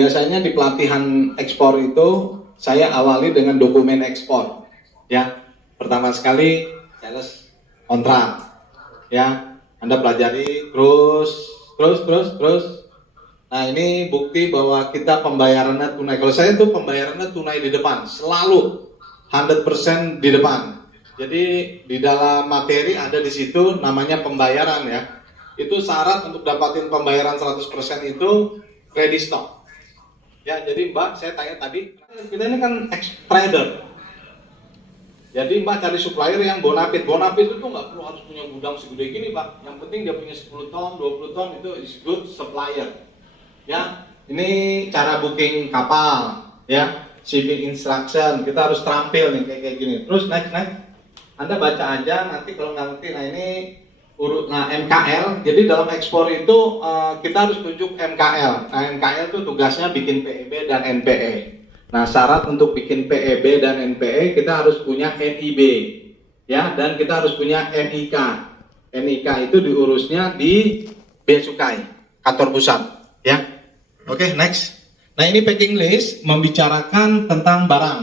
biasanya di pelatihan ekspor itu saya awali dengan dokumen ekspor. Ya, pertama sekali sales kontrak. Ya, Anda pelajari terus. Nah, ini bukti bahwa kita pembayarannya tunai. Kalau saya tuh pembayarannya tunai di depan, selalu 100% di depan. Jadi di dalam materi ada di situ namanya pembayaran ya. Itu syarat untuk dapatin pembayaran 100% itu ready stock. Ya, jadi Mbak, saya tanya tadi, kita ini kan trader. Jadi Mbak cari supplier yang bonafide. Bonafide itu nggak perlu harus punya gudang segede gini Pak. Yang penting dia punya 10 ton, 20 ton, itu is good supplier. Ya, ini cara booking kapal, ya, shipping instruction. Kita harus terampil nih kayak gini. Terus next. Anda baca aja nanti kalau nggak ngerti. Nah ini MKL. Jadi dalam ekspor itu kita harus tunjuk MKL. Nah MKL itu tugasnya bikin PEB dan NPE. Nah syarat untuk bikin PEB dan NPE kita harus punya NIB, ya, dan kita harus punya NIK. NIK itu diurusnya di Bea Cukai, kantor pusat, ya. Oke, next. Nah ini packing list membicarakan tentang barang.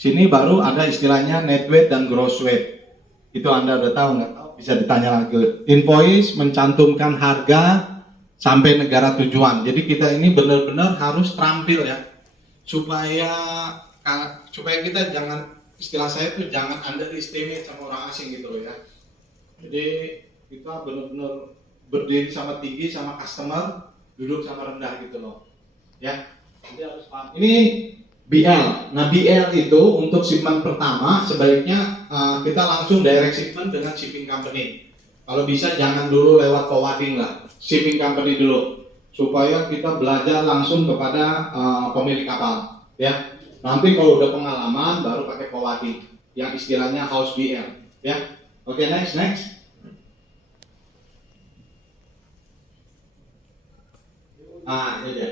Sini baru ada istilahnya net weight dan gross weight. Itu Anda udah tahu nggak? Bisa ditanya lagi. Invoice mencantumkan harga sampai negara tujuan. Jadi kita ini benar-benar harus terampil ya, supaya kita jangan, istilah saya tuh jangan underestimate sama orang asing gitu loh ya. Jadi kita benar-benar berdiri sama tinggi sama customer, duduk sama rendah gitu loh. Ya. Jadi harus paham. Ini BL. Nah BL itu untuk shipment pertama sebaiknya kita langsung direct shipment dengan shipping company. Kalau bisa jangan dulu lewat forwarding lah, shipping company dulu, supaya kita belajar langsung kepada pemilik kapal. Ya, nanti kalau udah pengalaman baru pakai forwarding, yang istilahnya house BL. Ya, oke, next. Ah, ini dia.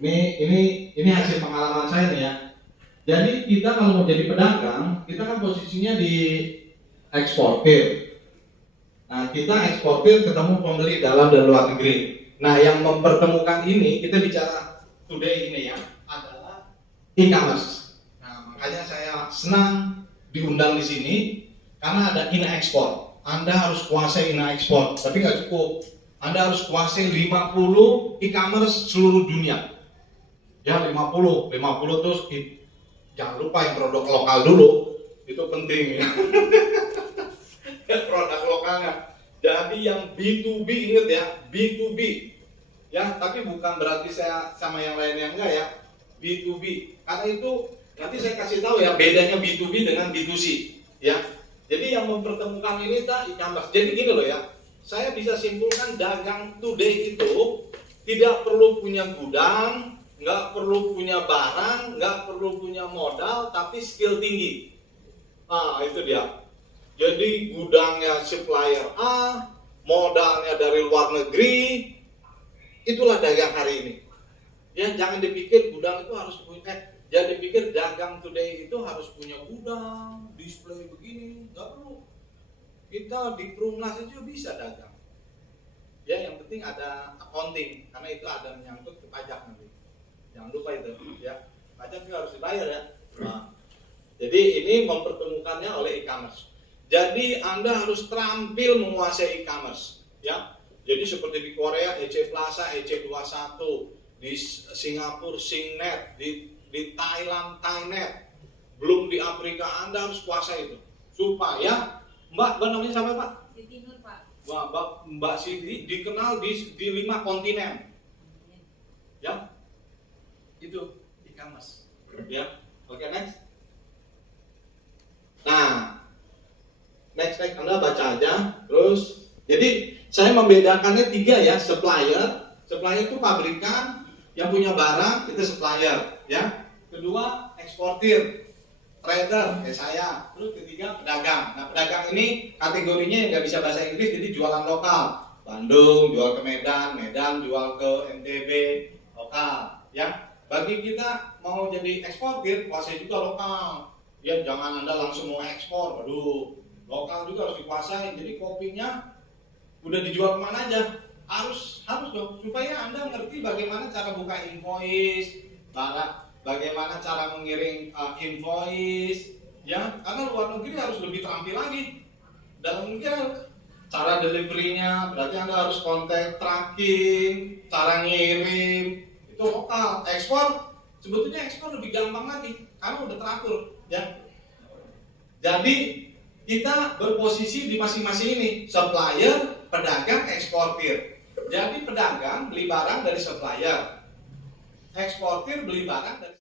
Ini hasil pengalaman saya nih ya. Jadi kita kalau mau jadi pedagang, kita kan posisinya di eksportir. Nah, kita eksportir ketemu pembeli dalam dan luar negeri. Nah, yang mempertemukan ini kita bicara today ini ya adalah e-commerce. Nah, makanya saya senang diundang di sini karena ada ina ekspor. Anda harus kuasai ina ekspor, tapi nggak cukup. Anda harus kuasai 50 e-commerce seluruh dunia. Ya 50 terus jangan lupa yang produk lokal dulu, itu penting ya. Produk lokalnya. Jadi yang B2B, inget ya, B2B ya, tapi bukan berarti saya sama yang lainnya enggak ya, B2B. Karena itu nanti saya kasih tahu ya bedanya B2B dengan B2C ya. Jadi yang mempertemukan ini e-commerce. Jadi gini loh ya, saya bisa simpulkan dagang today itu tidak perlu punya gudang, nggak perlu punya barang, nggak perlu punya modal, tapi skill tinggi. Nah itu dia. Jadi gudangnya supplier A, modalnya dari luar negeri, itulah dagang hari ini. Ya jangan dipikir gudang itu harus punya, jangan dipikir dagang today itu harus punya gudang, display begini, nggak perlu. Kita di Perumnas aja bisa dagang. Ya yang penting ada accounting, karena itu ada menyangkut ke pajak nanti. Jangan lupa itu ya, pajak juga harus dibayar ya. Nah, jadi ini mempertemukannya oleh e-commerce. Jadi Anda harus terampil menguasai e-commerce ya. Jadi seperti di Korea EC Plaza, EC21, di Singapura Singnet, di Thailand Thainet, belum di Afrika. Anda harus kuasai itu supaya Mbak namanya siapa Pak? Siti Nur Pak. Wah, Mbak Siti dikenal di 5 kontinen ya. Itu e-commerce ya. Oke, next. Nah, next Anda baca aja. Terus jadi saya membedakannya 3 ya. Supplier itu pabrikan yang punya barang, itu supplier ya. Kedua eksportir, trader kayak saya. Terus ketiga pedagang. Nah pedagang ini kategorinya yang nggak bisa bahasa Inggris, jadi jualan lokal. Bandung jual ke Medan jual ke NTB, lokal ya. Bagi kita mau jadi eksportir, kuasai juga lokal. Ya jangan Anda langsung mau ekspor, aduh, lokal juga harus dikuasai. Jadi kopinya udah dijual kemana aja, harus dong, supaya Anda ngerti bagaimana cara buka invoice, bagaimana cara mengirim invoice, ya, karena luar negeri harus lebih terampil lagi. Dalam negeri cara deliverynya, berarti Anda harus kontak tracking, cara ngirim, itu lokal. Ekspor, sebetulnya ekspor lebih gampang lagi, karena udah teratur, ya. Jadi kita berposisi di masing-masing ini, supplier, pedagang, eksportir. Jadi pedagang beli barang dari supplier, eksportir beli barang dari